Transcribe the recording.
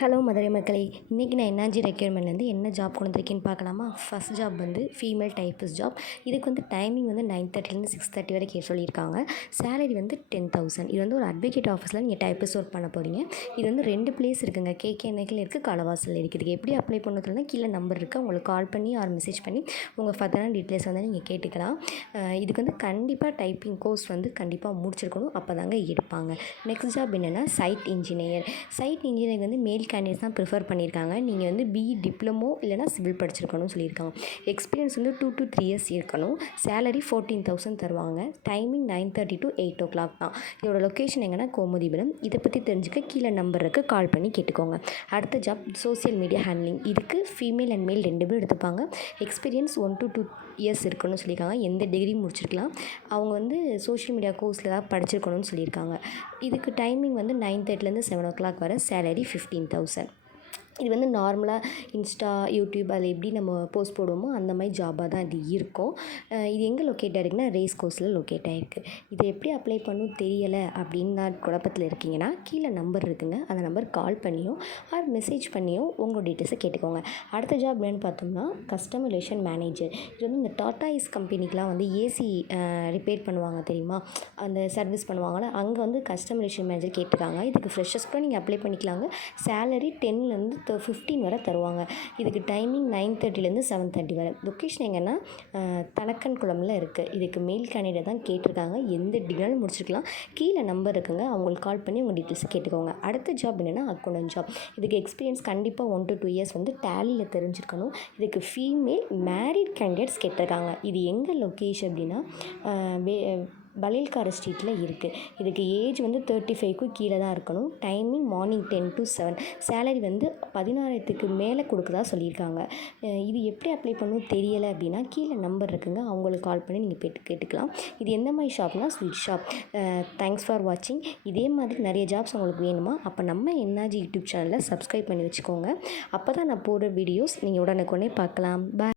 Hello Madurai மக்களே, இன்றைக்கி நான் என்ஆர்ஜி ரெக்யர்மெண்ட்லேருந்து என்ன ஜாப் கொண்டு வந்திருக்கேன்னு பார்க்கலாமா? ஃபஸ்ட் ஜாப் வந்து ஃபீமேல் டைப்பிஸ்ட் ஜாப். இதுக்கு வந்து டைமிங் வந்து 9:30லேருந்து 6:30 வரைக்கும் சொல்லியிருக்காங்க. சேலரி வந்து 10,000. இது வந்து ஒரு அட்வொகேட் ஆஃபீஸில் நீங்கள் டைப்பிஸ்ட் ஒர்க் பண்ண போகிறீங்க. இது வந்து 2 பிளேஸ் இருக்குங்க. கேகேநகரில் இருக்குது, காலவாசலில் இருக்குது. இதுக்கு எப்படி அப்ளை பண்ணுறதுனா கீழே நம்பர் இருக்குது, உங்களுக்கு கால் பண்ணி ஆர் மெசேஜ் பண்ணி உங்கள் ஃபர்தரான டீட்டெயில்ஸ் வந்து நீங்கள் கேட்டுக்கலாம். இதுக்கு வந்து கண்டிப்பாக டைப்பிங் கோர்ஸ் வந்து கண்டிப்பாக முடிச்சிருக்கணும், அப்போ தாங்க எடுப்பாங்க. நெக்ஸ்ட் ஜாப் என்னென்னா சைட் இன்ஜினியர். சைட் இன்ஜினியரிங் வந்து மேல் கேண்டிடேட்ஸ் தான் ப்ரிஃபர் பண்ணியிருக்காங்க. நீங்கள் வந்து பிஇ டிப்ளமோ இல்லைனா சிவில் படிச்சிருக்கணும்னு சொல்லியிருக்காங்க. எக்ஸ்பீரியன்ஸ் வந்து 2 to 3 years இருக்கணும். சேலரி 14,000 தருவாங்க. டைமிங் 9:30 to 8 o'clock தான். இதோட லொக்கேஷன் எங்கன்னா கோமுதிபுரம். இதை பற்றி தெரிஞ்சுக்க கீழே நம்பர் இருக்குது, கால் பண்ணி கேட்டுக்கோங்க. அடுத்த ஜாப் சோசியல் மீடியா ஹேண்ட்லிங். இதுக்கு ஃபீமேல் அண்ட் மேல் 2 பேர் எடுத்துப்பாங்க. எக்ஸ்பீரியன்ஸ் 1 to 2 years இருக்கணும்னு சொல்லியிருக்காங்க. எந்த டிகிரி முடிச்சிருக்கலாம். அவங்க வந்து சோஷியல் மீடியா கோர்ஸில் தான் படிச்சிருக்கணும்னு சொல்லியிருக்காங்க. இதுக்கு டைமிங் வந்து 9:30லேருந்து 7 o'clock வரை. சேலரி 15,000. இது வந்து நார்மலாக இன்ஸ்டா, யூடியூப் அதில் எப்படி நம்ம போஸ்ட் போடுவோமோ அந்த மாதிரி ஜாபாக தான் இது இருக்கும். இது எங்கே லொக்கேட் ஆகிருக்குன்னா ரேஸ் கோர்ஸில் லொக்கேட் ஆகிருக்கு. இதை எப்படி அப்ளை பண்ணணும் தெரியலை அப்படின்னு நான் குழப்பத்தில் இருக்கீங்கன்னா கீழே நம்பர் இருக்குங்க, அந்த நம்பர் கால் பண்ணியோ ஆர் மெசேஜ் பண்ணியோ உங்களோட டீட்டெயில்ஸை கேட்டுக்கோங்க. அடுத்த ஜாப் என்னென்னு பார்த்தோம்னா கஸ்டமர் ரிலேஷன் மேனேஜர். இது வந்து இந்த டாடா ஏஸ் கம்பெனிக்கெலாம் வந்து ஏசி ரிப்பேர் பண்ணுவாங்க தெரியுமா, அந்த சர்வீஸ் பண்ணுவாங்கள்ல, அங்கே வந்து கஸ்டமர் ரிலேஷன் மேனேஜர் கேட்டிருக்காங்க. இதுக்கு ஃப்ரெஷர்ஸ் கூட நீங்கள் அப்ளை பண்ணிக்கலாங்க. சேலரி 10லேருந்து 15 வரை தருவாங்க. இதுக்கு டைமிங் 9:30லேருந்து 7:30 வரை. லொக்கேஷன் எங்கன்னா தலக்கன்குளமில் இருக்குது. இதுக்கு மெயில் கேண்டிடேட் தான் கேட்டிருக்காங்க. எந்த டிகிரினாலும் முடிச்சிருக்கலாம். கீழே நம்பர் இருக்குங்க, அவங்களுக்கு கால் பண்ணி உங்கள் டீட்டெயில்ஸ் கேட்டுக்கோங்க. அடுத்த ஜாப் என்னென்னா அக்கௌண்டன்ட் ஜாப். இதுக்கு எக்ஸ்பீரியன்ஸ் கண்டிப்பாக 1 to 2 years வந்து டேலியில் தெரிஞ்சிருக்கணும். இதுக்கு ஃபீமேல் மேரிட் கேண்டிடேட்ஸ் கேட்டிருக்காங்க. இது எங்கே லொக்கேஷன் அப்படின்னா பலேல்கார ஸ்ட்ரீட்டில் இருக்குது. இதுக்கு ஏஜ் வந்து 35க்கு கீழே தான் இருக்கணும். Timing morning 10 to 7. சேலரி வந்து 16,000க்கு மேலே கொடுக்குறதா சொல்லியிருக்காங்க. இது எப்படி அப்ளை பண்ணணும் தெரியலை அப்படின்னா கீழே நம்பர் இருக்குங்க, அவங்களுக்கு கால் பண்ணி நீங்கள் கேட்டுக்கலாம். இது எந்த மாதிரி ஷாப்னா ஸ்வீட் ஷாப். தேங்க்ஸ் ஃபார் வாட்சிங். இதே மாதிரி நிறைய ஜாப்ஸ் உங்களுக்கு வேணுமா? அப்போ நம்ம என்ஆர்ஜி யூடியூப் சேனலை சப்ஸ்கிரைப் பண்ணி வச்சுக்கோங்க. அப்போ தான் நான் போடுற வீடியோஸ் நீங்கள் உடனுக்குடனே பார்க்கலாம். பாய்.